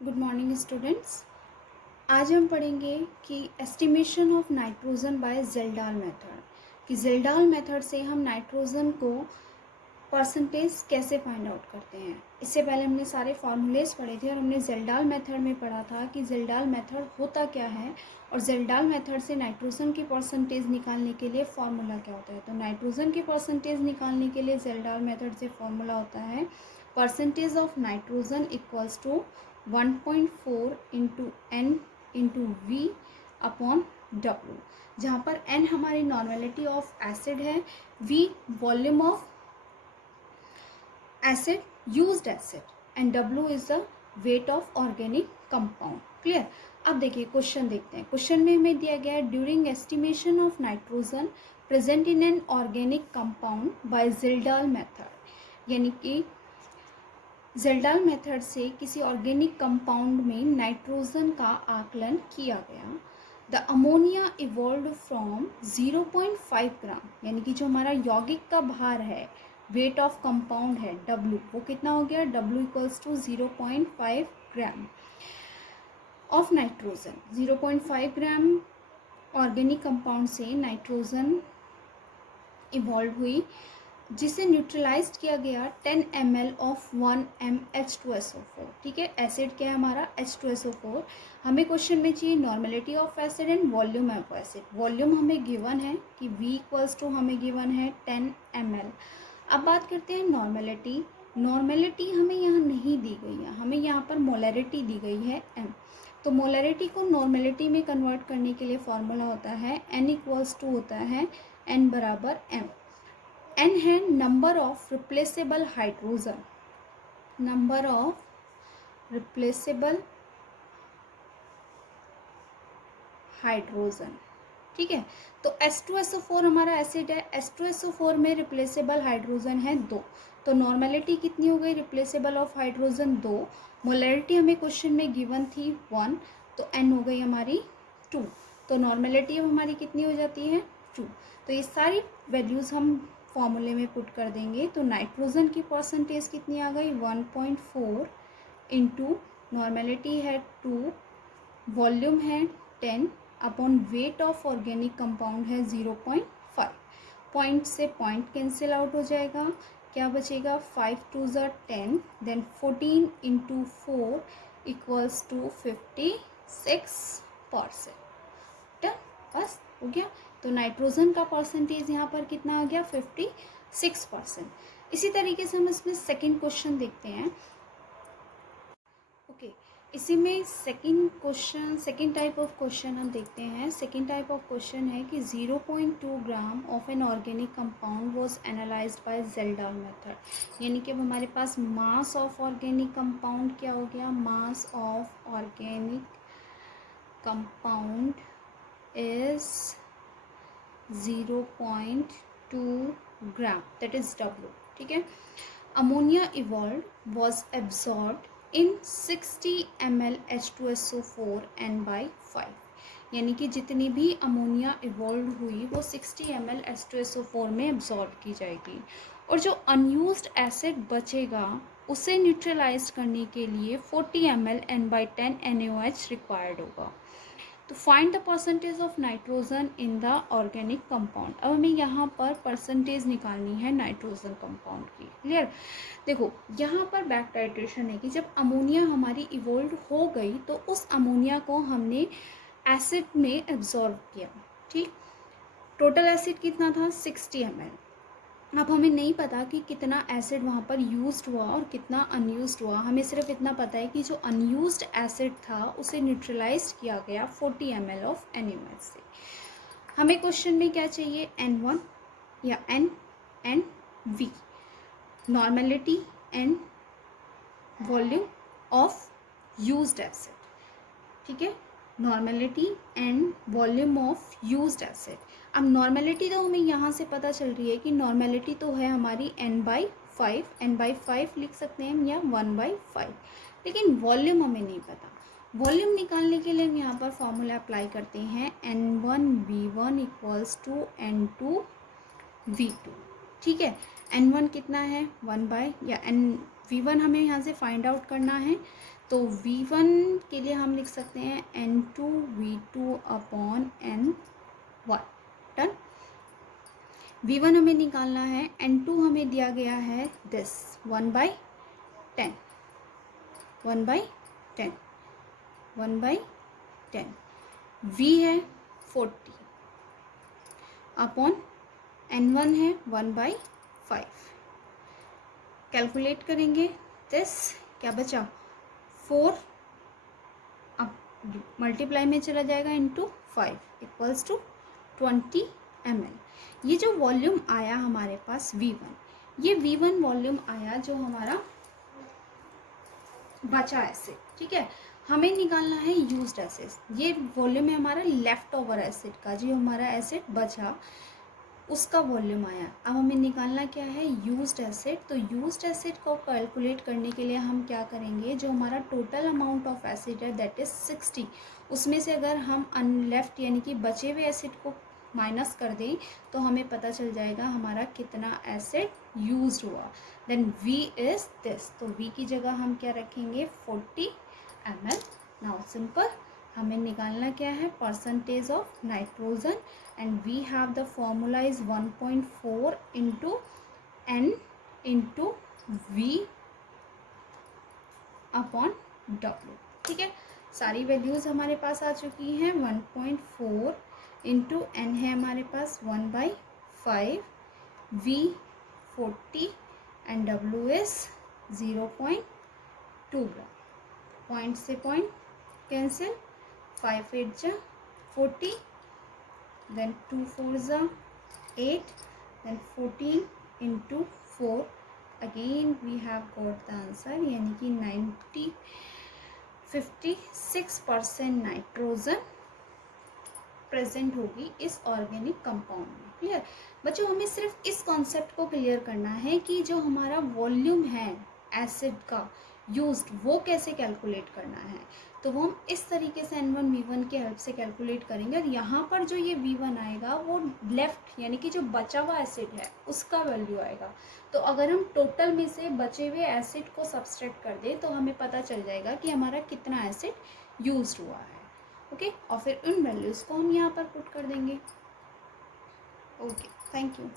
Good morning students. आज हम पढ़ेंगे कि estimation of nitrogen by Kjeldahl method, कि जेल्डाल मेथड से हम नाइट्रोजन को परसेंटेज कैसे फाइंड आउट करते हैं। इससे पहले हमने सारे फार्मूलेज पढ़े थे और हमने जेल्डाल मेथड में पढ़ा था कि जेल्डाल मेथड होता क्या है और जेल्डाल मेथड से नाइट्रोजन की परसेंटेज निकालने के लिए फार्मूला क्या होता है। तो नाइट्रोजन की परसेंटेज निकालने के लिए जेल्डाल मेथड से फार्मूला होता है percentage of nitrogen equals to 1.4 into N into V upon W, जहाँ पर एन हमारी नॉर्मेलिटी ऑफ एसिड है, V volume of acid, used acid and W is the weight of organic compound. Clear. अब देखिए question देखते हैं। Question में हमें दिया गया है during estimation of nitrogen present in an organic compound by Kjeldahl method, यानी कि जेल्डाल मेथड से किसी ऑर्गेनिक कंपाउंड में नाइट्रोजन का आकलन किया गया। The ammonia evolve from 0.5 gram, यानी कि जो हमारा यौगिक का भार है, वेट ऑफ कंपाउंड है W, वो कितना हो गया, W equals to 0.5 gram of nitrogen. 0.5 gram organic compound से नाइट्रोजन इवॉल्व हुई, जिसे न्यूट्रलाइज किया गया 10 ml ऑफ 1 m H2SO4। ठीक है, एसिड क्या है हमारा H2SO4। हमें क्वेश्चन में चाहिए normality of acid and volume of acid. Volume हमें गिवन है कि V इक्वल्स टू हमें गिवन है 10 ml। अब बात करते हैं नॉर्मेलिटी। नॉर्मेलिटी हमें यहाँ नहीं दी गई है, हमें यहाँ पर मोलरिटी दी गई है M। तो मोलरिटी को नॉर्मेलिटी में कन्वर्ट करने के लिए फॉर्मूला होता है N इक्वल्स टू होता है N बराबर M। N है number of replaceable hydrogen, number of replaceable hydrogen. ठीक है, तो H2SO4 हमारा एसिड है, H2SO4 में रिप्लेसेबल हाइड्रोजन है 2। तो नॉर्मेलिटी कितनी हो गई, रिप्लेसेबल ऑफ हाइड्रोजन 2। मोलरिटी हमें क्वेश्चन में गिवन थी 1, तो N हो गई हमारी 2। तो नॉर्मेलिटी अब हमारी कितनी हो जाती है 2। तो ये सारी वैल्यूज़ हम फॉर्मूले में पुट कर देंगे। तो नाइट्रोजन की परसेंटेज कितनी आ गई 1.4 इंटू नॉर्मेलिटी है 2, वॉल्यूम है 10 upon weight of organic compound है 0.5। पॉइंट से पॉइंट कैंसिल आउट हो जाएगा, क्या बचेगा 5 2 ज़ा 10, देन 14 इंटू 4 इक्वल्स टू 56%। बस हो गया। तो नाइट्रोजन का परसेंटेज यहाँ पर कितना आ गया 56%। इसी तरीके से हम इसमें सेकंड क्वेश्चन देखते हैं। ओके, इसी में सेकंड टाइप ऑफ क्वेश्चन हम देखते हैं। सेकंड टाइप ऑफ क्वेश्चन है कि 0.2 gram of an organic compound was analysed by Kjeldahl method, यानी कि अब हमारे पास मास ऑफ ऑर्गेनिक कंपाउंड क्या हो गया, mass of organic compound is 0.2 gram, that is W। ठीक है, ammonia evolve was absorbed in 60 ml H2SO4 N/5, यानी कि जितनी भी अमोनिया इवॉल्व हुई वो 60 ml H2SO4 में एब्जॉर्ब की जाएगी, और जो अनयूज्ड एसिड बचेगा उसे न्यूट्रलाइज करने के लिए 40 ml N/10 NaOH रिक्वायर्ड होगा। तो find the percentage of nitrogen in the organic compound. अब हमें यहाँ पर परसेंटेज निकालनी है नाइट्रोजन कंपाउंड की। क्लियर। देखो यहाँ पर बैक टाइट्रेशन है कि जब अमोनिया हमारी इवोल्व हो गई तो उस अमोनिया को हमने एसिड में एब्जॉर्ब किया। ठीक, टोटल एसिड कितना था 60 ml। अब हमें नहीं पता कि कितना एसिड वहाँ पर यूज्ड हुआ और कितना अनयूज्ड हुआ, हमें सिर्फ इतना पता है कि जो अनयूज्ड एसिड था उसे न्यूट्रलाइज किया गया 40 ml ऑफ NaOH से। हमें क्वेश्चन में क्या चाहिए, N1 या NV, normality and volume of used acid. ठीक है, normality and volume of used acid. अब नॉर्मेलिटी तो हमें यहाँ से पता चल रही है कि नॉर्मेलिटी तो है हमारी N/5, N/5 लिख सकते हैं हम या 1/5, लेकिन वॉल्यूम हमें नहीं पता। वॉल्यूम निकालने के लिए हम यहाँ पर फॉर्मूला अप्लाई करते हैं N1V1 इक्वल्स टू N2V2। ठीक है, N1 कितना है 1 बाय या V1 हमें यहाँ से फाइंड आउट करना है, तो V1 के लिए हम लिख सकते हैं N2V2/N1। डन। V1 हमें निकालना है, N2 हमें दिया गया है दिस 1/10 1/10 1/10। V है 40 अपॉन N1 है 1/5। कैलकुलेट करेंगे दिस, क्या बचा 4, अब मल्टीप्लाई में चला जाएगा इंटू 5 इक्वल्स टू 20 ml। ये जो वॉल्यूम आया हमारे पास V1, ये V1 वॉल्यूम आया जो हमारा बचा एसिड, ठीक है। हमें निकालना है यूज्ड एसिड। ये वॉल्यूम है हमारा लेफ्ट ओवर एसिड का, जो हमारा एसिड बचा उसका वॉल्यूम आया। अब हमें निकालना क्या है, यूज्ड एसिड। तो यूज्ड एसिड को कैलकुलेट करने के लिए हम क्या करेंगे, जो हमारा टोटल अमाउंट ऑफ एसिड है दैट इज 60, उसमें से अगर हम अनलेफ्ट यानी कि बचे हुए एसिड को माइनस कर दें तो हमें पता चल जाएगा हमारा कितना एसिड यूज्ड हुआ। देन V इज दिस, तो V की जगह हम क्या रखेंगे 40 ml। नाउ सिंपल, हमें निकालना क्या है percentage of nitrogen, and we have the formula is 1.4 into N into V upon W, ठीक है। सारी वैल्यूज़ हमारे पास आ चुकी हैं। 1.4 इंटू N है हमारे पास 1/5, V 40 and W is 0.2 gram. Point से पॉइंट कैंसिल, 5 8 जा 40, then 2 4 8, then 14 into 4, again we have got the answer, यानी कि 56% नाइट्रोजन प्रेजेंट होगी इस ऑर्गेनिक कंपाउंड में। क्लियर बच्चों, हमें सिर्फ इस कॉन्सेप्ट को क्लियर करना है कि जो हमारा वॉल्यूम है एसिड का यूज्ड वो कैसे कैलकुलेट करना है। तो वो हम इस तरीके से N1 V1 की हेल्प से कैलकुलेट करेंगे, और यहाँ पर जो ये V1 आएगा वो लेफ्ट यानी कि जो बचा हुआ एसिड है उसका वैल्यू आएगा। तो अगर हम टोटल में से बचे हुए एसिड को सब्सट्रैक्ट कर दें तो हमें पता चल जाएगा कि हमारा कितना एसिड यूज्ड हुआ है। ओके, और फिर उन वैल्यूज़ को हम यहाँ पर पुट कर देंगे। Okay, thank you.